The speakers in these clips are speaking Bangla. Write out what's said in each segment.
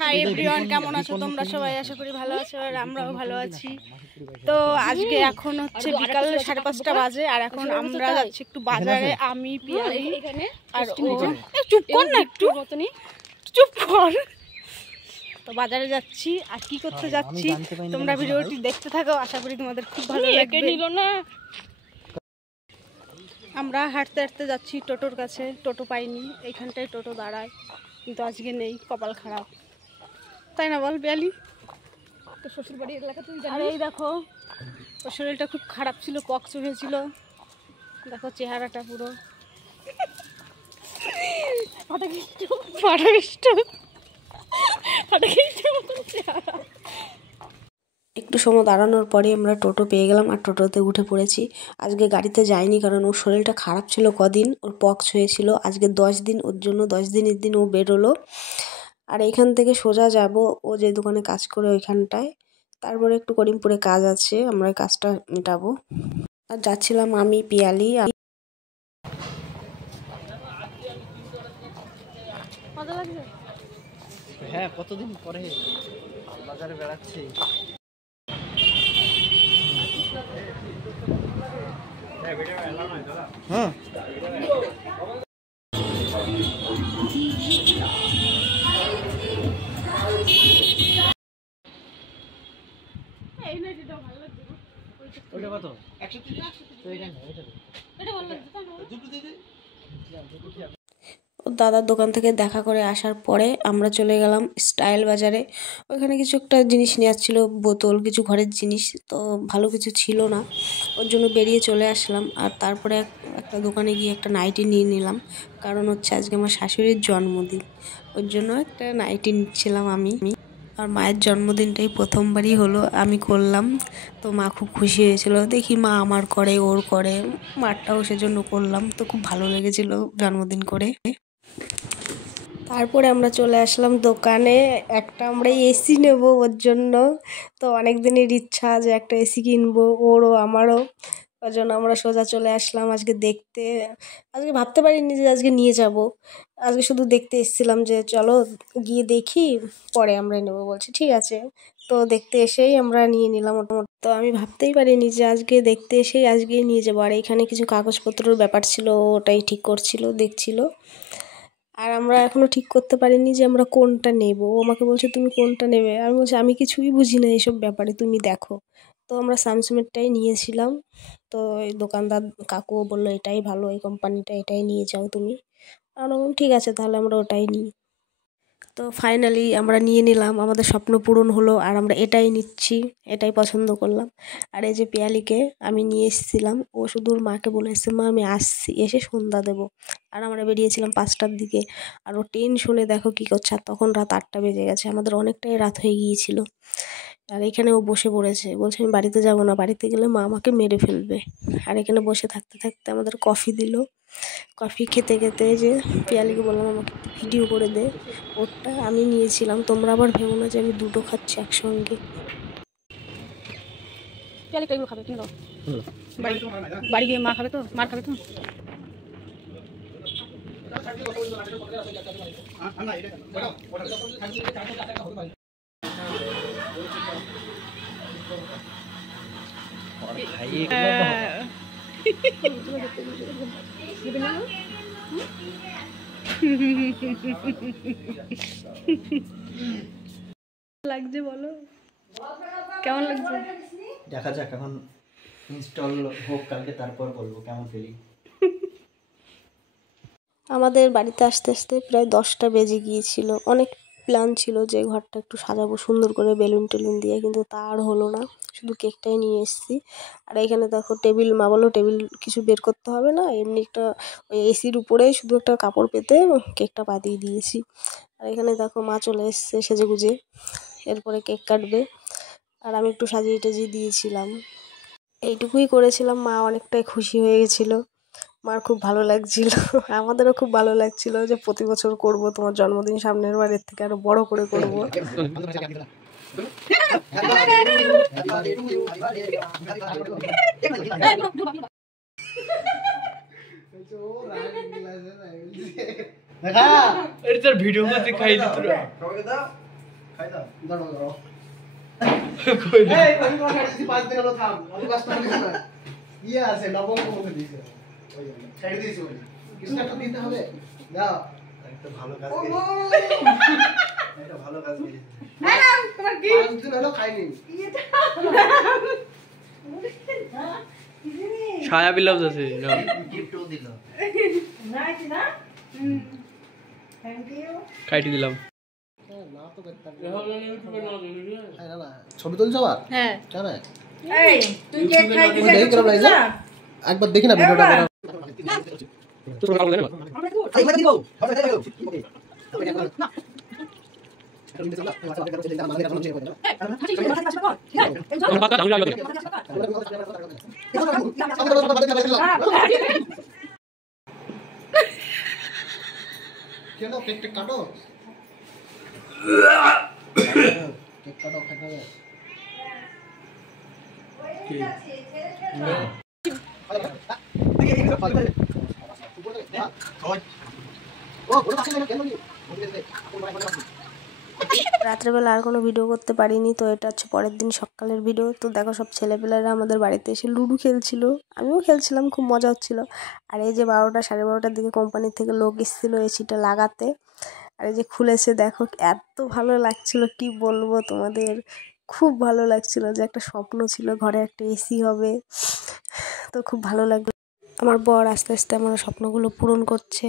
হাই এভরিওয়ান, কেমন আছো তোমরা সবাই? আশা করি ভালো আছো, আর আমরাও ভালো আছি। তো আজকে এখন হচ্ছে বিকাল 5:30 বাজে, আর এখন আমরা যাচ্ছি একটু বাজারে। আমি পিয়ালি আর ও। চুপ কর না, একটু চুপ কর। তো বাজারে যাচ্ছি, আর কি করতে যাচ্ছি তোমরা ভিডিওটি দেখতে থাকো, আশা করি তোমাদের খুব ভালো লাগবে। আমরা হাঁটতে হাঁটতে যাচ্ছি টোটোর কাছে। টোটো পাইনি, এইখানটায় টোটো দাঁড়ায়, কিন্তু আজকে নেই, কপাল খারাপ, তাই না বল পিয়ালি? তো শ্বশুর বাড়ির এলাকা তুমি জানো। এই দেখো, ওর শরীরটা খুব খারাপ ছিল, পক্স উঠেছিল, দেখো চেহারাটা পুরো একটু সময় দাঁড়ানোর পরে আমরা টোটো পেয়ে গেলাম, আর টোটোতে উঠে পড়েছি। আজকে গাড়িতে যাইনি, কারণ ওর শরীরটা খারাপ ছিল কদিন, ওর পক্স হয়েছিল। আজকে 10 দিন, ওর জন্য 10 দিনের দিন ও বেরোলো। আর এইখান থেকে সোজা যাব ও যে দোকানে কাজ করে ওইখানটায়। তারপরে একটু করিমপুরে কাজ আছে, আমরা ওই কাজটা মেটাবো। আর যাচ্ছিলাম আমি, পিয়ালি। হ্যাঁ, কতদিন পরে বাজারে বেড়াচ্ছি। হ্যাঁ, ওটা কত? 130। ও দাদার দোকান থেকে দেখা করে আসার পরে আমরা চলে গেলাম স্টাইল বাজারে। ওইখানে কিছু একটা জিনিস নেওয়ার ছিল, বোতল, কিছু ঘরের জিনিস, তো ভালো কিছু ছিল না, ওর জন্য বেরিয়ে চলে আসলাম। আর তারপরে একটা দোকানে গিয়ে একটা নাইটি নিয়ে নিলাম, কারণ হচ্ছে আজকে আমার শাশুড়ির জন্মদিন, ওর জন্য একটা নাইটি নিচ্ছিলাম আমি। আর মায়ের জন্মদিনটাই প্রথমবারই হলো আমি করলাম, তো মা খুব খুশি হয়েছিল। দেখি মা আমার করে, ওর করে, মারটাও সেজন্য করলাম, তো খুব ভালো লেগেছিল জন্মদিন করে। তারপরে আমরা চলে আসলাম দোকানে। একটা আমরা এসি নেব ওর জন্য, তো অনেক দিনের ইচ্ছা যে একটা এসি কিনবো, ওরও আমারও। ওর জন্য আমরা সোজা চলে আসলাম আজকে দেখতে। আজকে ভাবতে পারিনি যে আজকে নিয়ে যাব, আজকে শুধু দেখতে এসেছিলাম যে চলো গিয়ে দেখি, পরে আমরা নেবো বলছি, ঠিক আছে। তো দেখতে এসেই আমরা নিয়ে নিলাম মোটামুটি। তো আমি ভাবতেই পারিনি যে আজকে দেখতে এসেই আজকেই নিয়ে যাবো। আর এখানে কিছু কাগজপত্রের ব্যাপার ছিল, ওটাই ঠিক করছিল, দেখছিল। আর আমরা এখনও ঠিক করতে পারিনি যে আমরা কোনটা নেব। ও আমাকে বলছে তুমি কোনটা নেবে, আমি বলছি আমি কিছুই বুঝি না এসব ব্যাপারে, তুমি দেখো। তো আমরা স্যামসাংয়েরটাই নিয়েছিলাম। তো এই দোকানদার কাকুও বললো এটাই ভালো, এই কোম্পানিটা, এটাই নিয়ে যাও তুমি। আমরা বললাম ঠিক আছে, তাহলে আমরা ওটাই নিই। তো ফাইনালি আমরা নিয়ে নিলাম, আমাদের স্বপ্ন পূরণ হলো, আর আমরা এটাই নিচ্ছি, এটাই পছন্দ করলাম। আর এই যে পিয়ালিকে আমি নিয়ে এসেছিলাম, ও শুধু ওর মাকে বলে এসছে মা আমি আসছি, এসে সন্ধ্যা দেবো। আর আমরা বেরিয়েছিলাম 5টার দিকে, আর ও টেনশনে দেখো কী করছে, আর তখন রাত 8টা বেজে গেছে, আমাদের অনেকটাই রাত হয়ে গিয়েছিল। আর এখানে ও বসে পড়েছে, বলছে আমি বাড়িতে যাবো না, বাড়িতে গেলে মা আমাকে মেরে ফেলবে। আর এখানে বসে থাকতে থাকতে আমাদের কফি দিল। কফি খেতে খেতে যে পিয়ালিকে বললাম আমাকে ভিডিও করে দে, ওরটা আমি নিয়েছিলাম, তোমরা আবার ভেবো না যে আমি দুটো খাচ্ছি একসঙ্গে। পিয়ালি এগুলো খাবে, কিনে দাও, বাড়ি গিয়ে মা খাবে তো, মার খাবে তো। লাগছে বলো, কেমন লাগছে? দেখা যাক, এখন ইনস্টল হোক কালকে, তারপর বলবো কেমন ফিলিং। আমাদের বাড়িতে আসতে আসতে প্রায় 10টা বেজে গিয়েছিল। অনেক প্ল্যান ছিল যে ঘরটা একটু সাজাবো সুন্দর করে বেলুন টেলুন দিয়ে, কিন্তু তা আর হলো না, শুধু কেকটাই নিয়ে এসেছি। আর এখানে দেখো টেবিল, মা বললো টেবিল কিছু বের করতে হবে না, এমনি একটা ওই এসির উপরেই শুধু একটা কাপড় পেতে কেকটা পাতিয়ে দিয়েছি। আর এখানে দেখো মা চলে এসছে সেজে গুজে, এরপরে কেক কাটবে। আর আমি একটু সাজিয়ে টাজিয়ে দিয়েছিলাম, এইটুকুই করেছিলাম। মা অনেকটাই খুশি হয়ে গেছিলো, মার খুব ভালো লাগছিল, আমাদেরও খুব ভালো লাগছিল যে প্রতি বছর করব তোমার জন্মদিন, সামনের বারের থেকে আরো বড় করে করব। দেখা আরে তোর ভিডিও করতে খাই দিত তোরা সবাইকে দাও খাই দাও দাঁড়াও দাঁড়াও কই দে এই আমি তোমার সাইড দিছি 5 দিন হলো থাম আমি কাজটা দিছি না ইয়ে আছে লবঙ্গ মধ্যে দিছে ওই সাইড দিছি ওই কিছু একটা দিতে হবে দাও একটা ভালো কাজ একটা ভালো কাজ করেছি তোমার কি 5 দিন হলো খাইনি ছায়া বিলাস আছে না গিফটও দিল খাইতে দিলাম না তো না ছবি তুলছো আবার হ্যাঁ কেন এই তুই কেক খাইতে তুমি দেখি কেমন লাগছে একবার দেখি না ভিডিওটা কেন কেকটা কাটো কেক কাটো খাইতে হবে রাত্রেবেলা আর কোনো ভিডিও করতে পারিনি, তো এটা হচ্ছে পরের দিন সকালের ভিডিও। তো দেখো সব ছেলেপেলেরা আমাদের বাড়িতে এসে লুডো খেলছিল, আমিও খেলছিলাম, খুব মজা হচ্ছিল। আর এই যে 12টা 12:30টার দিকে কোম্পানি থেকে লোক এসেছিলো এসিটা লাগাতে, আর এই যে খুলেছে দেখো, এত ভালো লাগছিল কি বলবো তোমাদের, খুব ভালো লাগছিল, যে একটা স্বপ্ন ছিল ঘরে একটা এসি হবে, তো খুব ভালো লাগলো। আমার বর আস্তে আস্তে আমার স্বপ্নগুলো পূরণ করছে।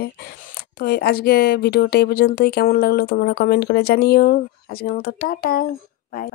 তো আজকে ভিডিওটা এই পর্যন্তই, কেমন লাগলো তোমরা কমেন্ট করে জানিও। আজকের মতো টাটা, বাই।